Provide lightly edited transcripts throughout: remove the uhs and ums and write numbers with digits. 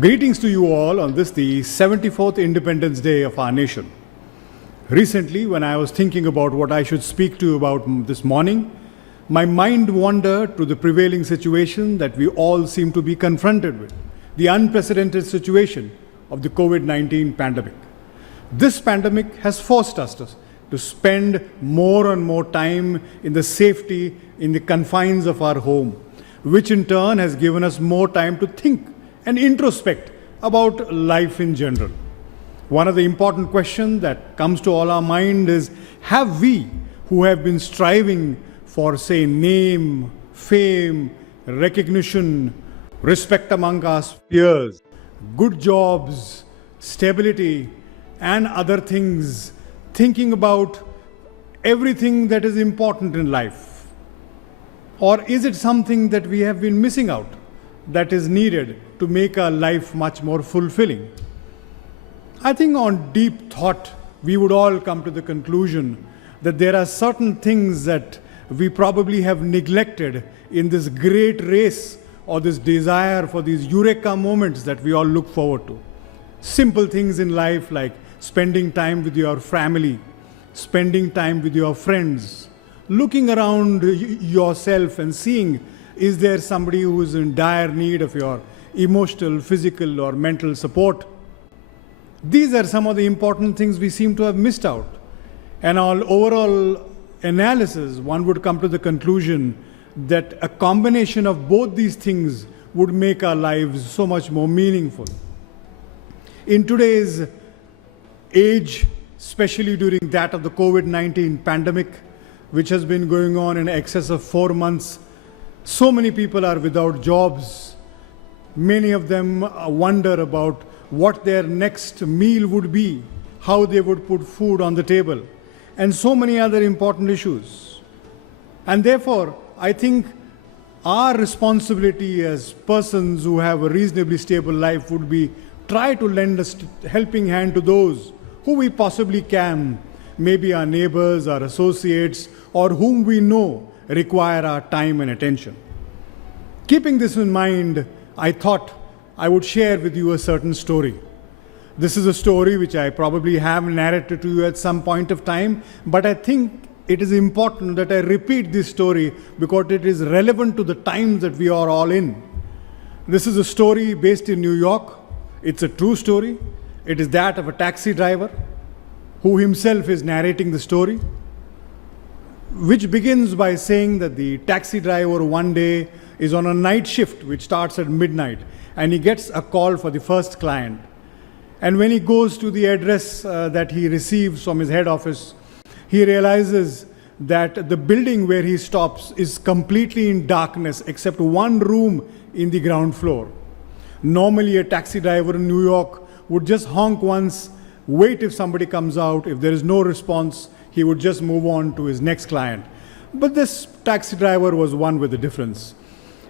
Greetings to you all on this, the 74th Independence Day of our nation. Recently, when I was thinking about what I should speak to you about this morning, my mind wandered to the prevailing situation that we all seem to be confronted with, the unprecedented situation of the COVID-19 pandemic. This pandemic has forced us to spend more and more time in the safety, in the confines of our home, which in turn has given us more time to think and introspect about life in general. One of the important questions that comes to all our mind is, have we, who have been striving for, say, name, fame, recognition, respect among our peers, good jobs, stability, and other things, thinking about everything that is important in life? Or is it something that we have been missing out that is needed to make our life much more fulfilling? I think on deep thought, we would all come to the conclusion that there are certain things that we probably have neglected in this great race or this desire for these eureka moments that we all look forward to. Simple things in life like spending time with your family, spending time with your friends, looking around yourself and seeing, is there somebody who is in dire need of your emotional, physical, or mental support? These are some of the important things we seem to have missed out. And on overall analysis, one would come to the conclusion that a combination of both these things would make our lives so much more meaningful. In today's age, especially during that of the COVID-19 pandemic, which has been going on in excess of 4 months, so many people are without jobs. Many of them wonder about what their next meal would be, how they would put food on the table, and so many other important issues. And therefore, I think our responsibility as persons who have a reasonably stable life would be try to lend a helping hand to those who we possibly can, maybe our neighbors, our associates, or whom we know require our time and attention. Keeping this in mind, I thought I would share with you a certain story. This is a story which I probably have narrated to you at some point of time, but I think it is important that I repeat this story because it is relevant to the times that we are all in. This is a story based in New York. It's a true story. It is that of a taxi driver who himself is narrating the story, which begins by saying that the taxi driver one day is on a night shift which starts at midnight, and he gets a call for the first client. And when he goes to the address that he receives from his head office, he realizes that the building where he stops is completely in darkness except one room in the ground floor. Normally, a taxi driver in New York would just honk once, wait if somebody comes out. If there is no response, he would just move on to his next client. But this taxi driver was one with a difference.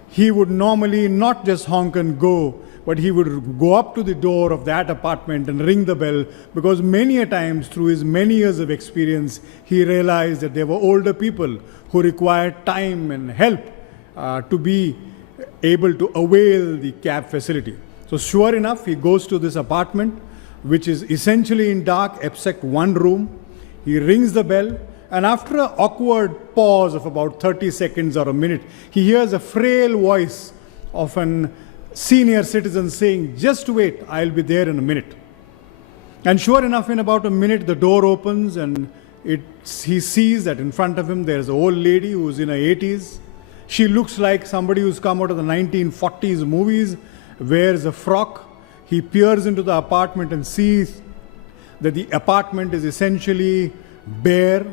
He would normally not just honk and go, but he would go up to the door of that apartment and ring the bell, because many a times through his many years of experience, he realized that there were older people who required time and help to be able to avail the cab facility. So sure enough, he goes to this apartment, which is essentially in dark except one room. He rings the bell, and after an awkward pause of about 30 seconds or a minute, he hears a frail voice of an senior citizen saying, "Just wait, I'll be there in a minute." And sure enough, in about a minute, the door opens, and he sees that in front of him there's an old lady who's in her 80s. She looks like somebody who's come out of the 1940s movies, wears a frock. He peers into the apartment and sees that the apartment is essentially bare.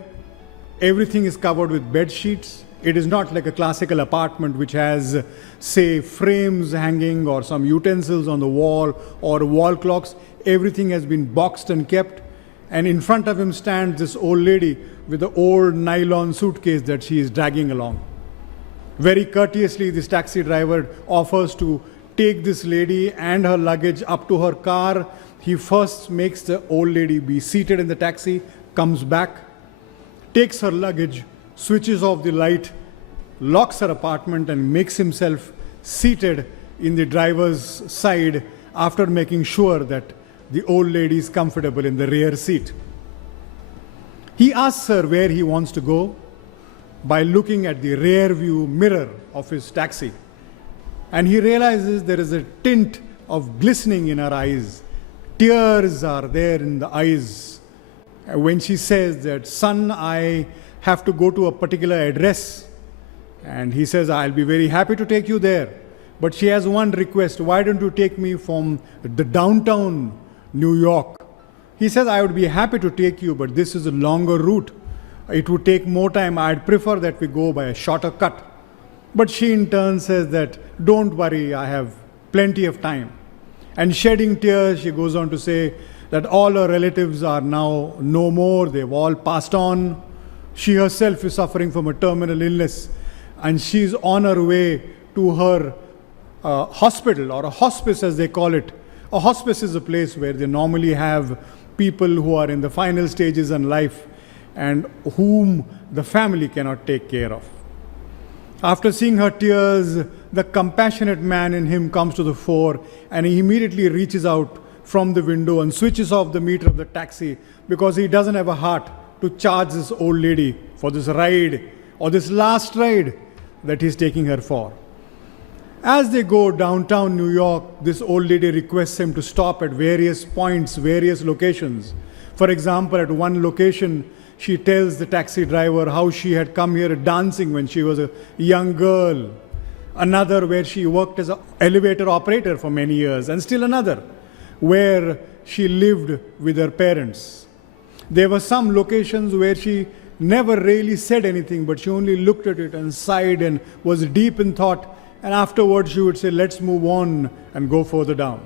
Everything is covered with bed sheets. It is not like a classical apartment which has, say, frames hanging or some utensils on the wall or wall clocks. Everything has been boxed and kept. And in front of him stands this old lady with an old nylon suitcase that she is dragging along. Very courteously, this taxi driver offers to take this lady and her luggage up to her car. He first makes the old lady be seated in the taxi, comes back, takes her luggage, switches off the light, locks her apartment, and makes himself seated in the driver's side after making sure that the old lady is comfortable in the rear seat. He asks her where he wants to go by looking at the rear view mirror of his taxi. And he realizes there is a tint of glistening in her eyes. Tears are there in the eyes. When she says that, "Son, I have to go to a particular address." And he says, "I'll be very happy to take you there. But she has one request. Why don't you take me from the downtown New York?" He says, "I would be happy to take you, but this is a longer route. It would take more time. I'd prefer that we go by a shorter cut." But she in turn says that, "Don't worry, I have plenty of time." And shedding tears, she goes on to say that all her relatives are now no more. They've all passed on. She herself is suffering from a terminal illness, and she's on her way to her hospital, or a hospice as they call it. A hospice is a place where they normally have people who are in the final stages in life and whom the family cannot take care of. After seeing her tears, the compassionate man in him comes to the fore, and he immediately reaches out from the window and switches off the meter of the taxi, because he doesn't have a heart to charge this old lady for this ride, or this last ride that he's taking her for. As they go downtown New York, this old lady requests him to stop at various points, various locations. For example, at one location, she tells the taxi driver how she had come here dancing when she was a young girl. Another where she worked as an elevator operator for many years. And still another where she lived with her parents. There were some locations where she never really said anything, but she only looked at it and sighed and was deep in thought. And afterwards she would say, "Let's move on and go further down."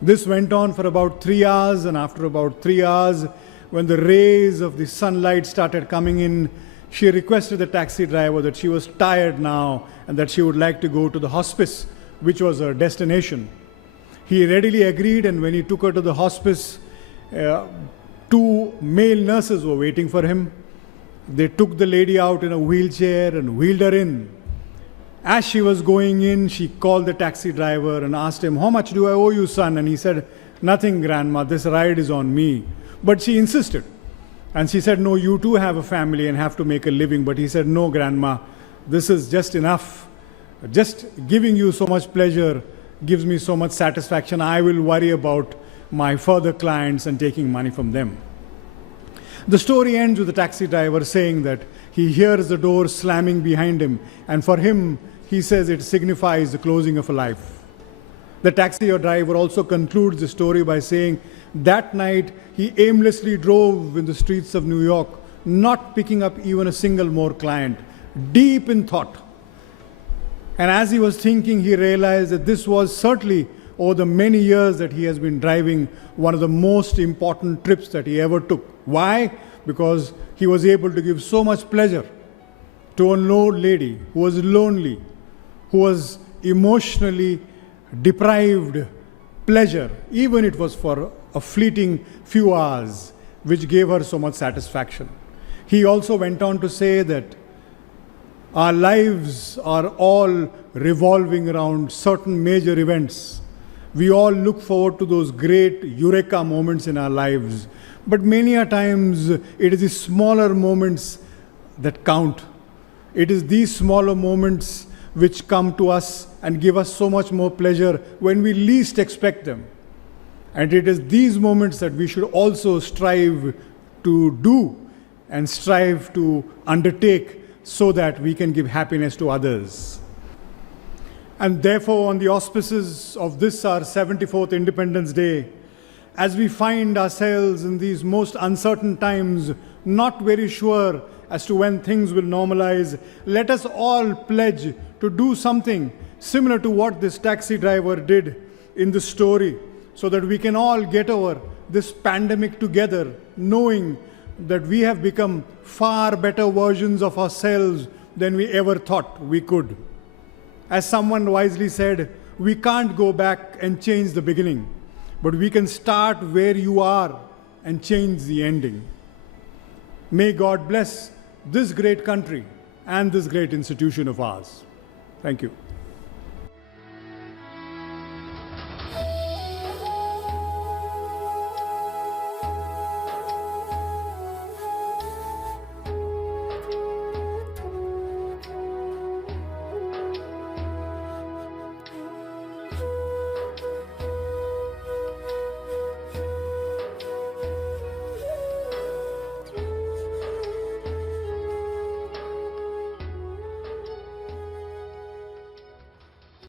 This went on for about 3 hours, and after about 3 hours, when the rays of the sunlight started coming in, she requested the taxi driver that she was tired now and that she would like to go to the hospice, which was her destination. He readily agreed, and when he took her to the hospice, 2 male nurses were waiting for him. They took the lady out in a wheelchair and wheeled her in. As she was going in, she called the taxi driver and asked him, "How much do I owe you, son?" And he said, "Nothing, Grandma, this ride is on me." But she insisted. And she said, "No, you too have a family and have to make a living." But he said, "No, Grandma, this is just enough. Just giving you so much pleasure gives me so much satisfaction. I will worry about my further clients and taking money from them." The story ends with the taxi driver saying that he hears the door slamming behind him, and for him, he says it signifies the closing of a life. The taxi driver also concludes the story by saying that night he aimlessly drove in the streets of New York, not picking up even a single more client, deep in thought. And as he was thinking, he realized that this was certainly, over the many years that he has been driving, one of the most important trips that he ever took. Why? Because he was able to give so much pleasure to an old lady who was lonely, who was emotionally deprived pleasure, even it was for a fleeting few hours, which gave her so much satisfaction. He also went on to say that our lives are all revolving around certain major events. We all look forward to those great eureka moments in our lives. But many a times, it is the smaller moments that count. It is these smaller moments which come to us and give us so much more pleasure when we least expect them. And it is these moments that we should also strive to do and strive to undertake so that we can give happiness to others. And therefore, on the auspices of this, our 74th Independence Day, as we find ourselves in these most uncertain times, not very sure as to when things will normalize, let us all pledge to do something similar to what this taxi driver did in the story, so that we can all get over this pandemic together, knowing that we have become far better versions of ourselves than we ever thought we could. As someone wisely said, we can't go back and change the beginning, but we can start where you are and change the ending. May God bless this great country and this great institution of ours. Thank you.